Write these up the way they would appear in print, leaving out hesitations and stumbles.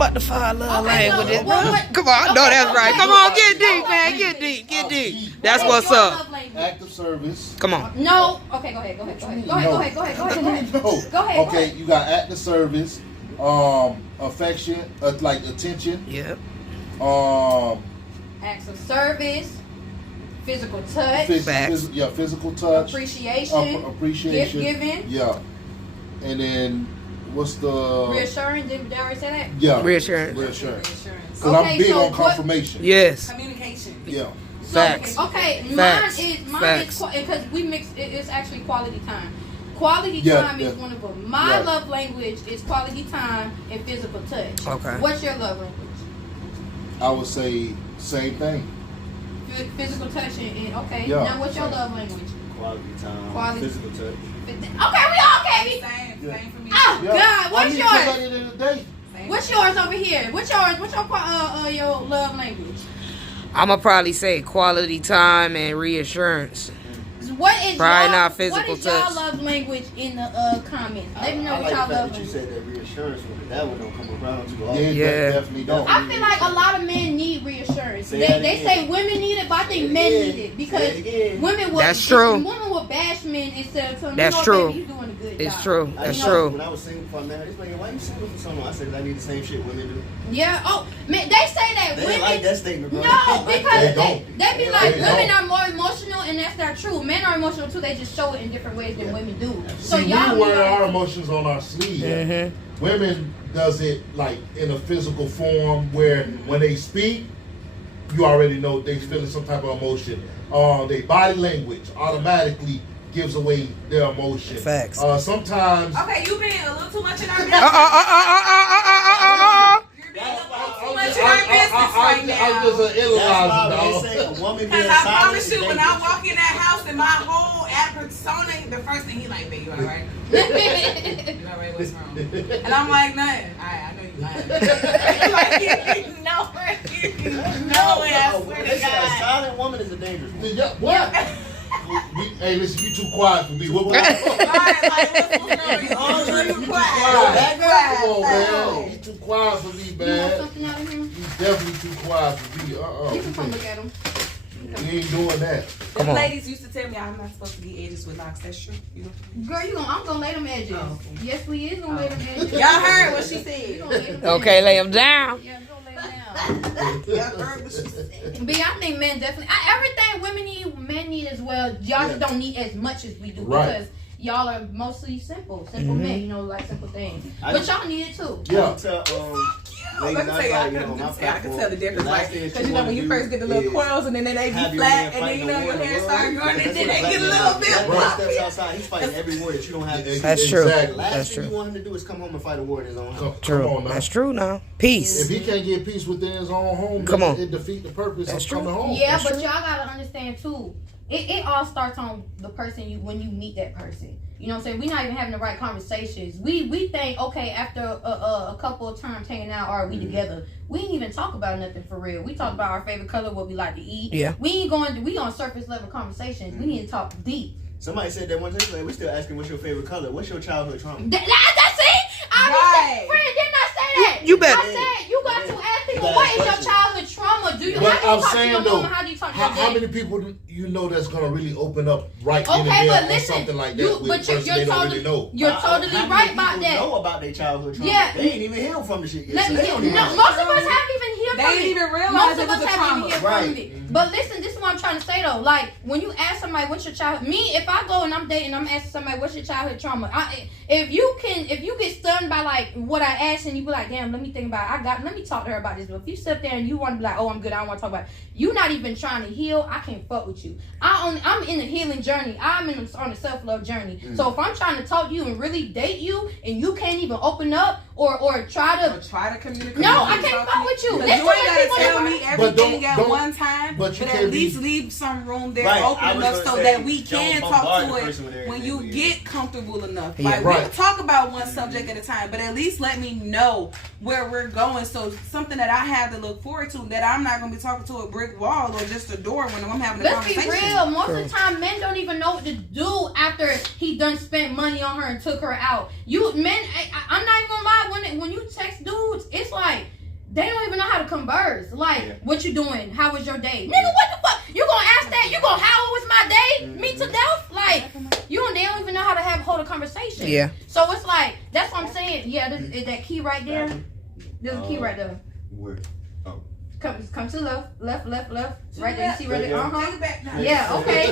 about to fall in love languages, so, bro. Come on, I know that's right. Come on, get deep, man. Get deep. That's what's up. Active service. Come on. No. Okay, go ahead. Go ahead. Okay, you got active service, affection, like attention. Yep. Acts of service, physical touch, physical touch, appreciation, gift giving. Yeah. And then what's the reassuring? Did I already say that? Yeah. Reassurance. Because I'm big on confirmation. Yes. Communication. Yeah. Facts. Okay, Facts. mine is because we mix. It's actually quality time. Quality time is one of them. My love language is quality time and physical touch. Okay. What's your love language? I would say same thing. Physical touch and okay. Yeah. Now what's your love language? Quality time. Physical touch. Okay, we all okay. Same for me. Oh God, what's yours? At the end of the day. What's yours over here? What's your love language? I'ma probably say quality time and reassurance. What is probably not physical What is touch. y'all love language in the comments? Let me know what y'all love language. You said that reassurance one, that one don't come around too often. Yeah. Definitely don't. I feel like a lot of men need reassurance. Say They say women need it, but I think men need it because women will. That's true. Women will bash men instead of telling That's them, true. Baby, he's doing a good job. It's true. That's You know? true. When I was single before I married, they like, why you single for so long? I said I need the same shit women do. Yeah. Oh, man, they say that They women. like that statement, bro. No, because they be like They women don't. are more emotional, and that's not true. Men are emotional too. They just show it in different ways than women do. So See, y'all we wear need our emotions on our sleeve. Mm-hmm. Women does it like in a physical form where when they speak, you already know they feeling some type of emotion. Their body language automatically gives away their emotion. Facts. Sometimes. Okay, you being a little too much in our business. You're being a little too much in our business right now. I'm just an That's why analyzer, they say a woman being Because I silent promise is you, when I dangerous. walk in that house and my whole persona, the first thing he like, babe, you alright? You alright? What's wrong? And I'm like, nothing. I know you lying. Like, no, I swear to A God. silent woman is a dangerous woman. Yeah, what? Hey, listen, you too quiet for me. What? Alright, like, what's going on? You too quiet. Come on, man. He's too quiet for me, You want man. something out of him? He's definitely too quiet for me. You can come look at him. We ain't doing that. Come Them on. ladies used to tell me I'm not supposed to get edges with locks. That's true. You know? Girl, I'm gonna lay them edges. Oh, okay. Yes, we is gonna lay them edges. Y'all heard what she We said. gonna lay them Okay, edges. lay them down. Yeah, we gonna lay them down. Y'all heard what she said. But I think men definitely. Everything women need, men need as well. Y'all just don't need as much as we do Right. because y'all are mostly simple men. You know, like simple things. I But just- y'all need it too. Yeah. Let me tell you, I can tell the difference. Like, because you know when you first get the little coils and then they be flat and then you know your hair start growing and then they get a little bit Steps fluffy. outside, he's fighting every war that you don't have to. That's true. Exactly. The last That's thing true. you want him to do is come home and fight a war in his own house. True. Come on now. That's true now. If Peace. he can't get peace within his own home, Come then on. it defeat the purpose That's of true. coming home. Yeah, That's but true. y'all gotta understand too. It all starts on the person when you meet that person. You know what I'm saying? We're not even having the right conversations. We think, okay, after a couple of times hanging out, are we together? We ain't even talk about nothing for real. We talk about our favorite color, what we like to eat. Yeah. We on surface level conversations. We need to talk deep. Somebody said that one time, like, we still asking what's your favorite color? What's your childhood trauma? That's it. Right. Friend, didn't I say that? You better- I said you got to ask people You what gotta is your question. childhood trauma? Do you But how do you I'm talk to saying your though, mama? How do you talk to how your dad? many people do you know that's gonna really open up right then Okay, and but there listen, or something like that you- with but a person they don't really know? You're totally How many right about people that. know about their childhood trauma? Yeah. They ain't even healed from the shit yet. Let So me they don't even no, know. most of us haven't even healed They from didn't it. even realize Most it of was us a haven't trauma. even healed Right. from it. But listen, this is what I'm trying to say though. Like when you ask somebody what's your childhood, me, if I go and I'm dating, I'm asking somebody what's your childhood trauma. If you get stunned by like what I asked and you be like, damn, let me think about it. Let me talk to her about this. But if you sit there and you want to be like, oh, I'm good, I don't want to talk about it. You not even trying to heal. I can't fuck with you. I'm in a healing journey. I'm on a self-love journey. So if I'm trying to talk to you and really date you and you can't even open up or try to communicate. no, I can't fuck with you. You There's ain't too gotta many people tell that me want- everything at don't- one time, but but, you at can't be- least leave some room there Right, I open was enough gonna so say, that we don't can bombard talk the to person it with when everything, you yeah. get comfortable enough. Yeah, Like right. we can talk about one subject at a time, but at least let me know where we're going. So something that I have to look forward to, that I'm not gonna be talking to a brick wall or just a door when I'm having a Let's be conversation. real. Most of the time, men don't even know what to do after he done spent money on her and took her out. I'm not even gonna lie. When you text dudes, it's like converse. Like, what you doing? How was your day? Nigga, what the fuck? You gonna ask that? You gonna, how was my day? Me to death? Like, they don't even know how to hold a conversation. Yeah. So it's like, that's what I'm saying. Yeah, is that key right there? There's a key right there. Where? Oh. Come to left. Right there. You see right there? Uh-huh. Back now. Yeah, okay.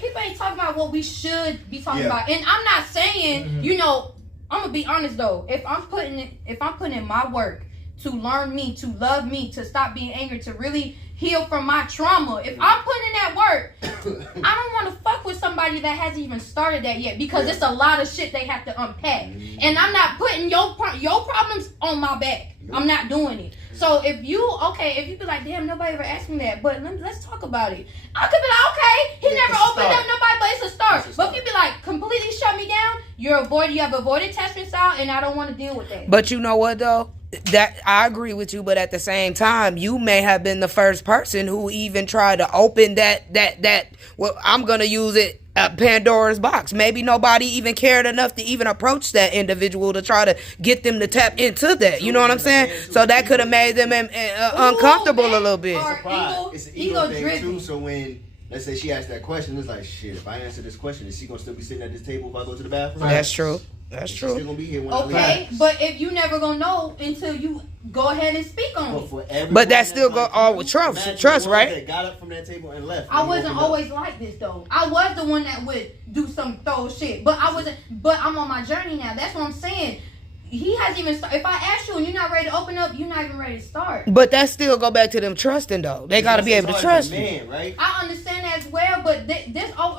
People ain't talking about what we should be talking about. And I'm not saying, you know, I'm gonna be honest though. If I'm putting in my work to learn me, to love me, to stop being angry, to really heal from my trauma, if I'm putting in that work, I don't want to fuck with somebody that hasn't even started that yet, because it's a lot of shit they have to unpack. And I'm not putting your problems on my back. I'm not doing it. So if you be like, damn, nobody ever asked me that, but let's talk about it. I could be like, okay, he never opened up nobody, but it's a start. But if you be like, completely shut me down, you have avoided attachment style, and I don't want to deal with that. But you know what though? That I agree with you, but at the same time, you may have been the first person who even tried to open that. Well, I'm gonna use it. Pandora's box. Maybe nobody even cared enough to even approach that individual to try to get them to tap into that. You know what I'm saying? So that could have made them uncomfortable a little bit. It's an ego thing too. So when, let's say she asked that question, it's like, shit, if I answer this question, is she gonna still be sitting at this table if I go to the bathroom? That's true. That's true. She's still gonna be here when I leave. Okay, but if you never gonna know until you go ahead and speak on it. But that still go all with trust, right? That got up from that table and left. I wasn't always like this though. I was the one that would do some throw shit, but I wasn't. But I'm on my journey now. That's what I'm saying. He hasn't even started. If I ask you and you're not ready to open up, you're not even ready to start. But that still go back to them trusting though. They got to be able to trust you. Man, right? I understand that as well, but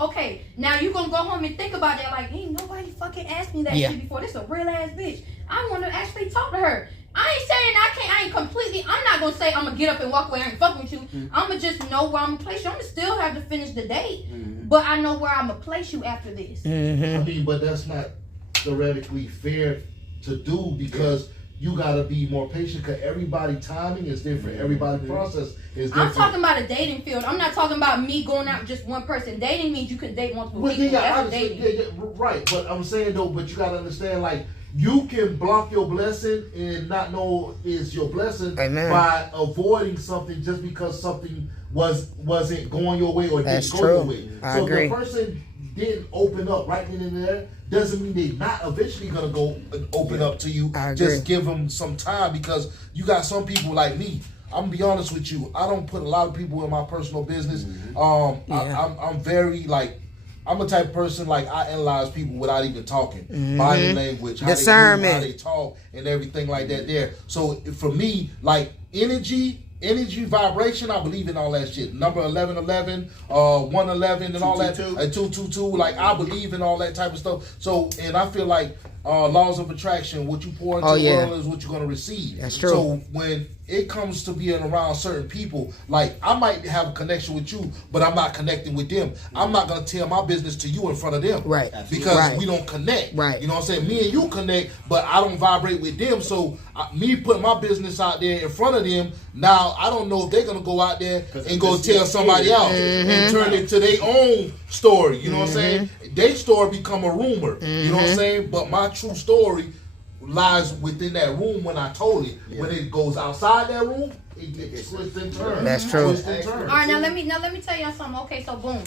okay. Now you gonna go home and think about that. Like, ain't nobody fucking asked me that shit before. This a real ass bitch. I want to actually talk to her. I ain't saying I ain't completely. I'm not gonna say I'm gonna get up and walk away. I ain't fucking with you. I'm gonna just know where I'm gonna place you. I'm gonna still have to finish the date, but I know where I'm gonna place you after this. I mean, but that's not theoretically fair to do, because you gotta be more patient, because everybody's timing is different. Everybody's process is different. I'm talking about a dating field. I'm not talking about me going out with just one person. Dating means you can date multiple people. That's dating. Right, but I'm saying though, but you gotta understand, like, you can block your blessing and not know it's your blessing. Amen. By avoiding something just because something wasn't going your way or didn't go your way. I agree. If the person didn't open up right then and there, doesn't mean they're not eventually gonna go and open up to you. Just give them some time, because you got some people like me. I'm gonna be honest with you. I don't put a lot of people in my personal business. I'm very like, I'm a type of person, like, I analyze people without even talking. Body language, how they move, how they talk, and everything like that there. So for me, like, energy, vibration, I believe in all that shit. Number 1111, 111 and all that, 222, like, I believe in all that type of stuff. So, and I feel like laws of attraction, what you pour into the world is what you're going to receive. That's true. So when it comes to being around certain people, like, I might have a connection with you, but I'm not connecting with them. I'm not going to tell my business to you in front of them. Right. Because we don't connect. Right. You know what I'm saying? Me and you connect, but I don't vibrate with them. So me putting my business out there in front of them, now I don't know if they're going to go out there and go tell somebody else and turn it to their own story. You know what I'm saying? Their story become a rumor. You know what I'm saying? But my true story lies within that room when I told it. When it goes outside that room, it gets twisted and turned. That's true. All right, now let me tell y'all something. Okay, so boom.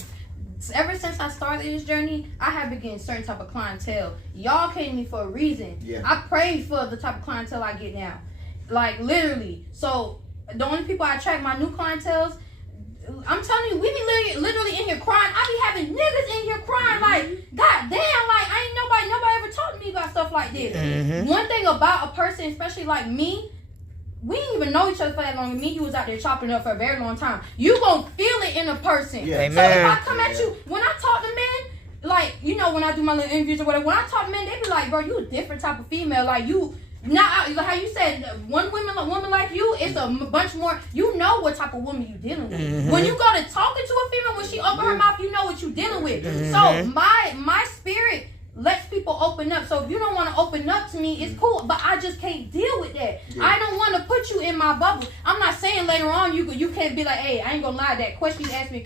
Ever since I started this journey, I have been getting certain type of clientele. Y'all came to me for a reason. Yeah. I prayed for the type of clientele I get now. Like, literally. So the only people I attract, my new clientels, I'm telling you, we be literally in here crying. I be having niggas in here crying like, God damn, like, I ain't nobody ever talked to me about stuff like this. One thing about a person, especially like me, we didn't even know each other for that long. Me, you was out there chopping up for a very long time. You gonna feel it in a person. Yeah. So if I come at you, when I talk to men, like, you know, when I do my little interviews or whatever, when I talk to men, they be like, bro, you a different type of female. Like, you, not how you said, one woman like you, it's a bunch more. You know what type of woman you dealing with. When you go to talking to a female, when she open her mouth, you know what you dealing with. So my spirit lets people open up. So if you don't want to open up to me, it's cool, but I just can't deal with that. I don't want to put you in my bubble. I'm not saying later on you can't be like, hey, I ain't gonna lie, that question you asked me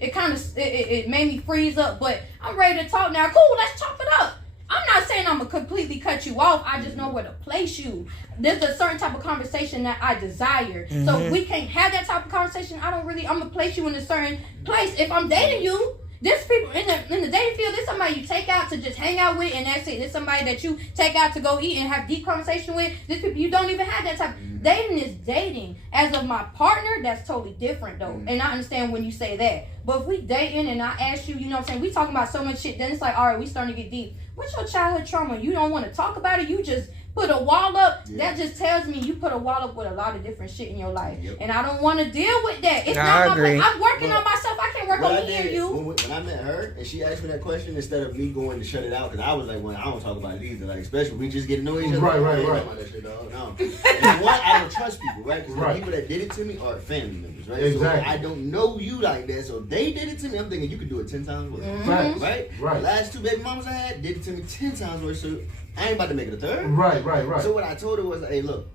it made me freeze up, but I'm ready to talk now. Cool, let's chop it up. I'm not saying I'm gonna completely cut you off. I just know where to place you. There's a certain type of conversation that I desire. So if we can't have that type of conversation, I'm gonna place you in a certain place. If I'm dating you, there's people in the dating field, there's somebody you take out to just hang out with, and that's it. There's somebody that you take out to go eat and have deep conversation with. There's people you don't even have that type. Dating is dating. As of my partner, that's totally different though. And I understand when you say that. But if we dating and I ask you, you know what I'm saying, we talking about so much shit, then it's like, all right, we starting to get deep. What's your childhood trauma? You don't want to talk about it. You just put a wall up. That just tells me you put a wall up with a lot of different shit in your life. And I don't want to deal with that. It's not my place. I'm working on myself. I can't work on me and you. When I met her and she asked me that question, instead of me going to shut it out, because I was like, well, I don't talk about it either. Like, especially when we just get to know each other. Right. That shit, dog. No. And one, I don't trust people, right? Because the people that did it to me are family members, right? Exactly. So I don't know you like that. So they did it to me. I'm thinking you could do it 10 times worse. Right? The last 2 baby mamas I had did it to me 10 times worse. So I ain't about to make it a third. Right. So what I told her was, hey, look,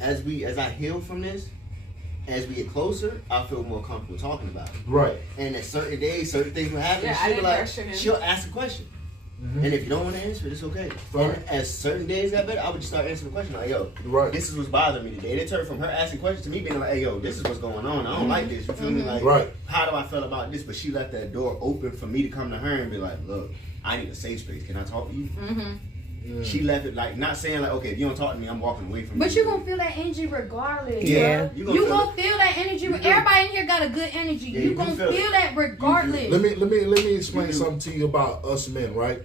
as I heal from this, as we get closer, I feel more comfortable talking about it. Right. And at certain days, certain things will happen. She'll ask a question. And if you don't want to answer it, it's okay. And as certain days got better, I would just start answering the question like, yo, this is what's bothering me today. And it turned from her asking questions to me being like, hey, yo, this is what's going on. I don't like this. You feel me? Like, how do I feel about this? But she left that door open for me to come to her and be like, look, I need a safe space. Can I talk to you? She left it like, not saying like, okay, if you don't talk to me, I'm walking away from you. But you're going to feel that energy regardless. Yeah. You're going to feel that energy. Everybody in here got a good energy. You're going to feel that regardless. Let me explain something to you about us men, right?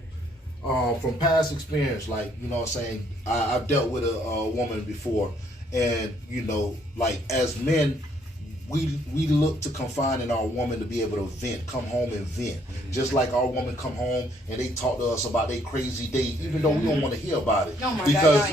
From past experience, like, you know what I'm saying, I've dealt with a woman before, and, you know, like, as men, we look to confine in our woman to be able to vent, come home and vent. Just like our woman come home and they talk to us about their crazy day, even though we don't want to hear about it. Oh my because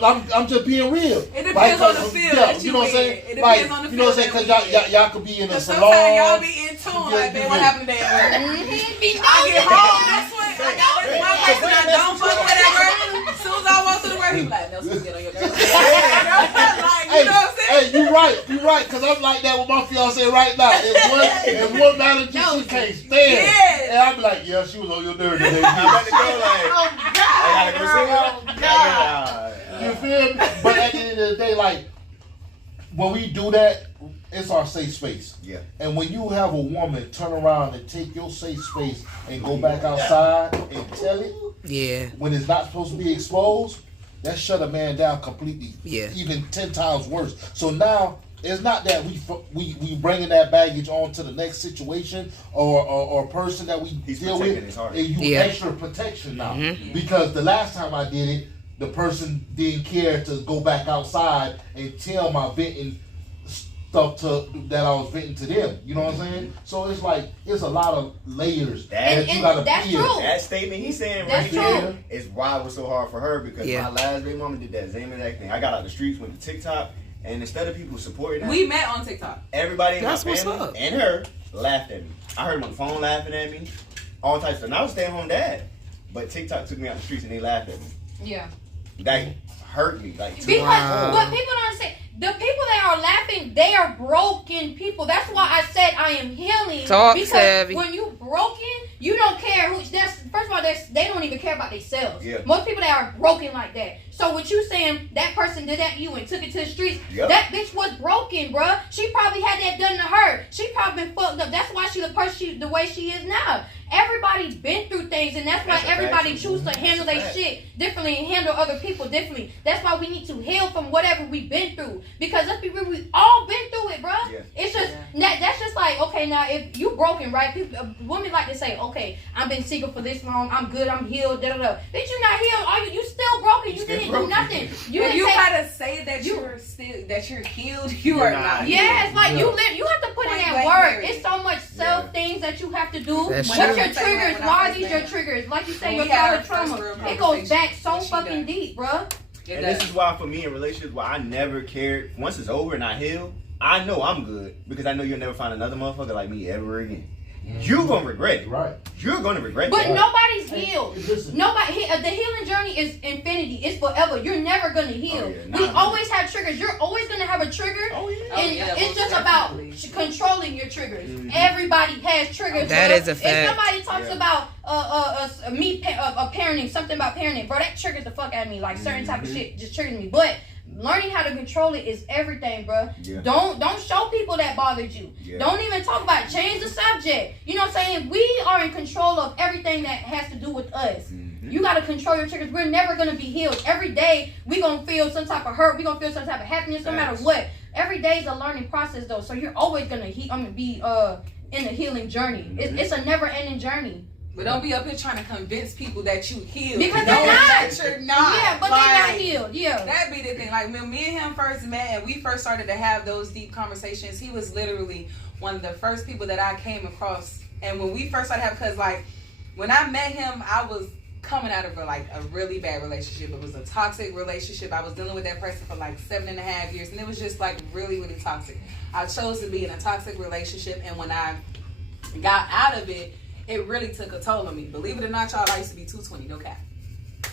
God, I'm just being real. It depends on the field that you know what I'm saying? It depends on the you know what I'm field saying? Because y'all could be in a salon. Sometimes y'all be in tune, like, man, what happened today at work? I get home, that's when I got with one person I don't fuck with at work. As soon as I walk through the work, he be like, Nelson, get on your nerves. Like, you know what I'm saying? Hey, you right, because I'm like that with my fiance right now. If one manager she can't stand, and I be like, yeah, she was on your nerves today. I'm about to go like, I gotta go see her. You feel me? But at the end of the day, like, when we do that, it's our safe space. Yeah. And when you have a woman turn around and take your safe space and go back outside and tell it, when it's not supposed to be exposed, that shut a man down completely. Yeah. Even 10 times worse. So now it's not that we bringing that baggage on to the next situation or person that we deal with. You extra protection now. Because the last time I did it, the person didn't care to go back outside and tell my venting stuff that I was venting to them. You know what I'm saying? So it's like, it's a lot of layers that you gotta feel. True. That statement he's saying right here is why it was so hard for her, because my last baby mama did that same exact thing. I got out the streets, went to TikTok, and instead of people supporting that, we met on TikTok. Everybody in my family and her laughed at me. I heard them on the phone laughing at me, all types of stuff. And I was a stay-at-home dad, but TikTok took me out the streets and they laughed at me. Yeah. That hurt me. Like, because what people don't understand, the people that are laughing, they are broken people. That's why I said I am healing. Because savvy. When you broken, you don't care who. First of all, they don't even care about themselves. Yeah. Most people that are broken like that. So what you saying, that person did that to you and took it to the streets, that bitch was broken, bruh. She probably had that done to her. She probably been fucked up. That's why she the way she is now. Everybody's been through things, and that's why everybody chooses to handle their shit differently and handle other people differently. That's why we need to heal from whatever we've been through. Because let's be real, we all been through it, bruh. Yeah. It's just that's just like, okay, now if you broken, right? People, women like to say, okay, I've been single for this long, I'm good, I'm healed, da da da. Bitch, you not healed. You still broken. You didn't do nothing. You gotta say that you're healed. You are not. Yeah, it's like you have to put in that work. It's so much self things that you have to do. What's your triggers? Why are these your triggers? Like you say, your childhood trauma. It goes back so fucking deep, bruh. And this is why for me in relationships where I never cared, once it's over and I heal, I know I'm good because I know you'll never find another motherfucker like me ever again. you're gonna regret it. Right. You're gonna regret it. But nobody's healed. Listen. Nobody. The healing journey is infinity. It's forever. You're never gonna heal. We always have triggers. You're always gonna have a trigger. And it's just about controlling your triggers. Everybody has triggers. That is a fact. If somebody talks about parenting, something about parenting, bro, that triggers the fuck out of me. Like certain type of shit just triggers me. But learning how to control it is everything, bro. Yeah. Don't show people that bothered you. Yeah. Don't even talk about it. Change the subject. You know what I'm saying? We are in control of everything that has to do with us. You got to control your triggers. We're never going to be healed. Every day we going to feel some type of hurt. We going to feel some type of happiness no matter what. Every day is a learning process though. So you're always going to be in the healing journey. It's a never ending journey. But don't be up here trying to convince people that you healed. Because they're not. That you're not. Yeah, but they're not healed. Yeah. That'd be the thing. Like when me and him first met and we first started to have those deep conversations, he was literally one of the first people that I came across. And when we first started having, because like when I met him, I was coming out of a really bad relationship. It was a toxic relationship. I was dealing with that person for like 7.5 years. And it was just like really, really toxic. I chose to be in a toxic relationship. And when I got out of it, it really took a toll on me. Believe it or not, y'all, I used to be 220, no cap.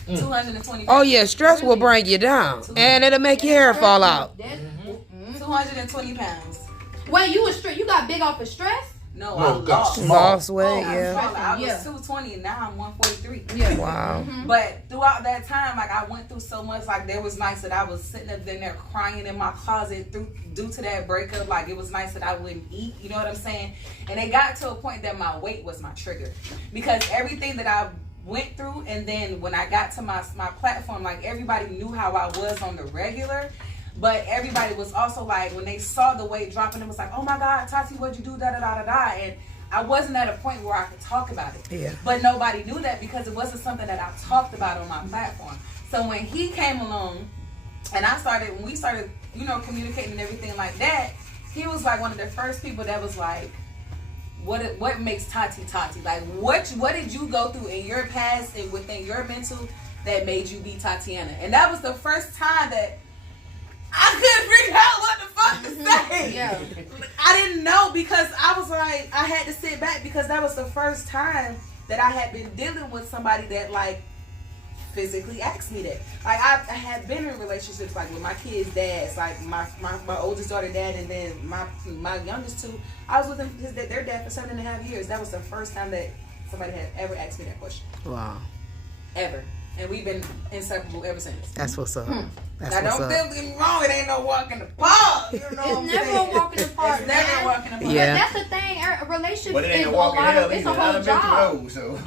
220 pounds. Oh yeah, stress will bring you down, and it'll make your hair fall out. 220 pounds. Wait, you got big off of stress? No, I lost. Lost weight, yeah. I was 220 and now I'm 143. Yeah. Wow. But throughout that time, like I went through so much. Like there was nights that I was sitting up in there crying in my closet due to that breakup. Like it was nights that I wouldn't eat. You know what I'm saying? And it got to a point that my weight was my trigger because everything that I went through, and then when I got to my platform, like everybody knew how I was on the regular. But everybody was also like, when they saw the weight dropping, it was like, oh my God, Tati, what'd you do? Da da da da da. And I wasn't at a point where I could talk about it. Yeah. But nobody knew that because it wasn't something that I talked about on my platform. So when he came along, and when we started, communicating and everything like that, he was like one of the first people that was like, what makes Tati Tati? Like, what did you go through in your past and within your mental that made you be Tatiana? And that was the first time that I couldn't figure out what the fuck to say. Yeah. I didn't know because I was like, I had to sit back because that was the first time that I had been dealing with somebody that like physically asked me that. Like I had been in relationships like with my kids' dads, like my oldest daughter dad, and then my youngest two. I was with their dad for 7.5 years. That was the first time that somebody had ever asked me that question. Wow. Ever. And we've been inseparable ever since. That's what's up. That's now, what's don't up. get me wrong. It ain't no walk in the park. You know what It's never a walk in the park. It's never a walk in the park. Yeah. But that's the thing. A relationship But it ain't is a walk in hell it's either. a whole I've been job. through those, so.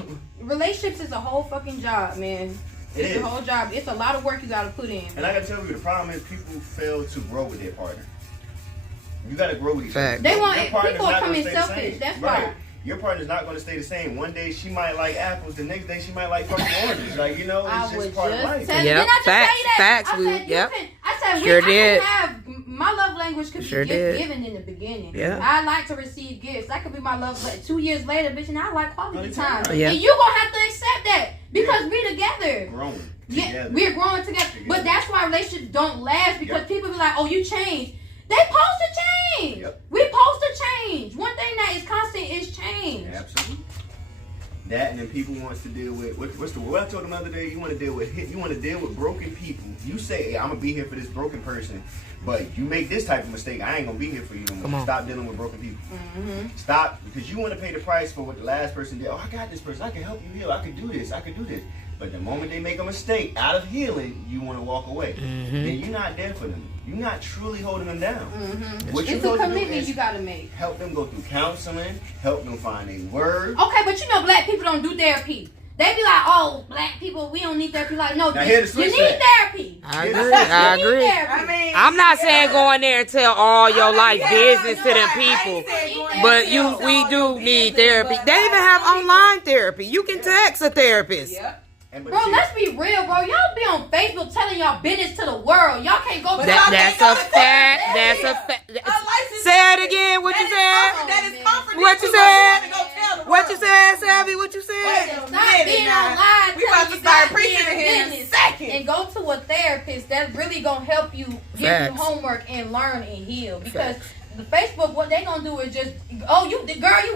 Relationships is a whole fucking job, man. It's a whole job. It's a lot of work you gotta put in. And I gotta tell you, the problem is people fail to grow with their partner. You gotta grow with each other. Fact. They want Your partner's people not are coming gonna stay the selfish. same. That's Right. why. Your partner's not going to stay the same. One day she might like apples, the next day she might like fucking oranges. Like, it's just part of life. Tell you. Yep. Didn't I just Facts. say that? Facts. I said, Yep. I said, Sure I did. can have my love language could Sure be did. given in the beginning. Yeah. I like to receive gifts. That could be my love, but 2 years later, bitch, and I like quality time. Yeah. And you gonna have to accept that because we together. Growing. Yeah, Together. we're growing together. But that's why relationships don't last because people be like, oh, you changed. They supposed to change. Yep. We supposed to change. One thing that is constant is change. Absolutely. That, and then people wants to deal with what I told them the other day. You want to deal with broken people. You say, hey, I'm gonna be here for this broken person, but you make this type of mistake, I ain't gonna be here for you. Come on. Stop dealing with broken people. Stop, because you want to pay the price for what the last person did. Oh, I got this person. I can help you heal. I can do this. I can do this. But the moment they make a mistake out of healing, you want to walk away. Then you're not there for them. You're not truly holding them down. What you're It's a supposed to do commitment is you gotta make. help them go through counseling, help them find a word. Okay, but you know black people don't do therapy. They be like, oh, black people, we don't need therapy. Like, no, Now, you here's the need switch therapy. I You agree. need I You need agree. therapy. I mean, I'm not saying go in there and tell all your life business to them I people. ain't saying go in there But and tell we all do your need business, therapy. but They even have online therapy. You can text a therapist. Yep. Bro, let's be real, bro. Y'all be on Facebook telling y'all business to the world. Y'all can't go to That's a fact. That's a fact. Say it again. What you said? That is comforting. What you said? What you said, Savvy? What you said? Stop being online. We about to start preaching in here in a business second. and go to a therapist that's really gonna help you give Facts. you homework and learn and heal. Because the Facebook, what they gonna do is just, oh, you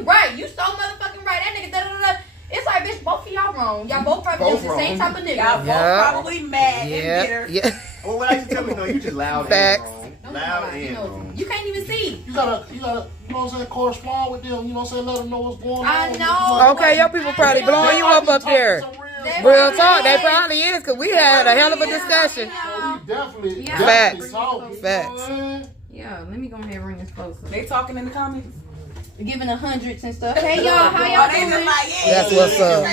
right. You so motherfucking right. That nigga, da-da-da-da. It's like, bitch, both of y'all wrong. Y'all both probably the same type of nigga. Y'all both probably mad and bitter. Yeah. Well, what I used to tell me, no, you just loud Facts. and wrong. Loud and wrong. You can't even see. You gotta, you know what I'm saying, correspond with them, you know what I'm saying, let them know what's going on. I know. Okay, your people probably blowing you up there. Real talk, they probably is, because we had a hell of a discussion. So we definitely Facts. talking. Facts. Yeah, let me go ahead and bring this closer. They talking in the comments. Giving the hundreds and stuff. Hey y'all, how y'all doing? That's what's up.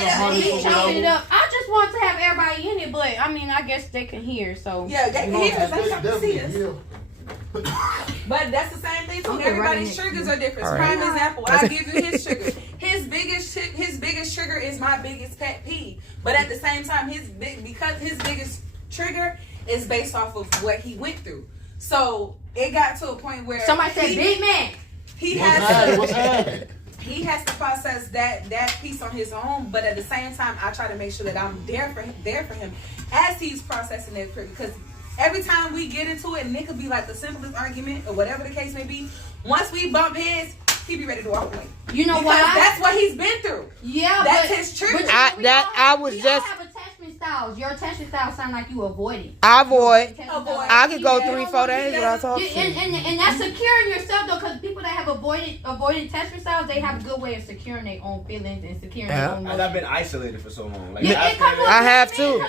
Chopping it up. I just want to have everybody in it, but I mean, I guess they can hear. So yeah, they can hear us. They can see us. Yeah. But that's the same thing too. Okay, Everybody's triggers are different. All Prime right. example. I'll give you his trigger. His biggest trigger is my biggest pet peeve. But at the same time, because his biggest trigger is based off of what he went through. So it got to a point where somebody said, "Big man." He What's happening? He has to process that piece on his own, but at the same time, I try to make sure that I'm there for him as he's processing that, because every time we get into it, and it could be like the simplest argument or whatever the case may be. Once we bump heads, he be ready to walk away. You know because why? that's what he's been through. Yeah, that's but, his trigger. But we all have attachment styles. Your attachment style sound like you avoid it. I avoid. Avoid. I could go 3-4 days without talking. And that's securing yourself though, because people that have avoided attachment styles, they have a good way of securing their own feelings and securing their own And I've been isolated for so long. Like, I have too.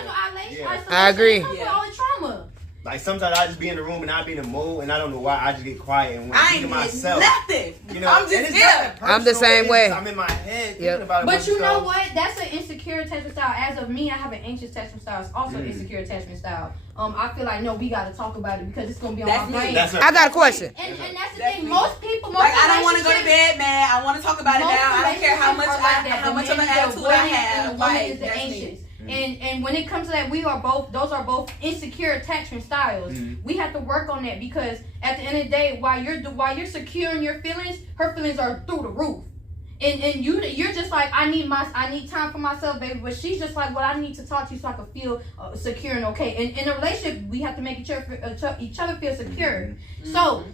I agree. All the trauma. Like sometimes I just be in the room and I be in the mood and I don't know why I just get quiet and I think ain't to myself. nothing. You know, I'm and just it's here. not personal, I'm the same it's way. just I'm in my head thinking about it. But you know what? That's an insecure attachment style. As of me, I have an anxious attachment style. It's also insecure attachment style. I feel like no, we got to talk about it because it's gonna be on my brain. I got a question. And that's the thing. Most people, like I don't want to go to bed, man. I want to talk about it now. I don't care how much of an attitude I have. And the woman is the anxious. And when it comes to that, those are both insecure attachment styles. We have to work on that because at the end of the day, while you're securing your feelings, her feelings are through the roof. And you're just like, I need time for myself, baby. But she's just like, well, I need to talk to you so I can feel secure and okay. And in a relationship, we have to make each other feel secure. So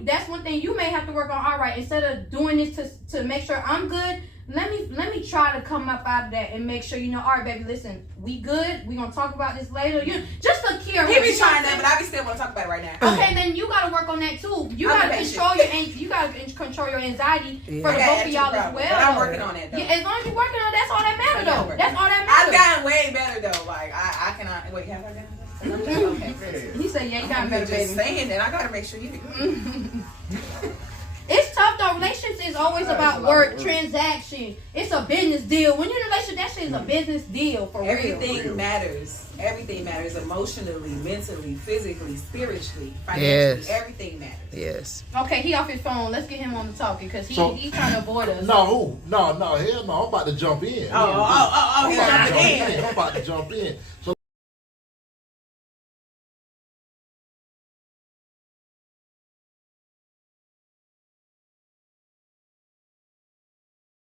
that's one thing you may have to work on. All right, instead of doing this to make sure I'm good, let me try to come up out of that and make sure all right, baby, listen, we good. We gonna talk about this later. Just secure. He be trying that, but I be still want to talk about it right now. Okay, then you gotta work on that too. You gotta control your anxiety for the both of y'all as well. But I'm working on it though. Yeah, as long as you're working on it, that's all that matters though. That's all that matters. I've gotten way better though. Like I cannot wait. Have I gotten better? Okay. He said, "Yeah, you gotten better, baby." Just saying that, I gotta make sure you. It's tough though. Relationships is always about work, transaction. It's a business deal. When you're in a relationship, that shit is a business deal for real. Everything matters. Everything matters emotionally, mentally, physically, spiritually, financially. Yes. Everything matters. Yes. Okay, he off his phone. Let's get him on the talking because he trying to avoid us. No, hell no. I'm about to jump in. Oh, I'm he's jumping in. I'm about to jump in. So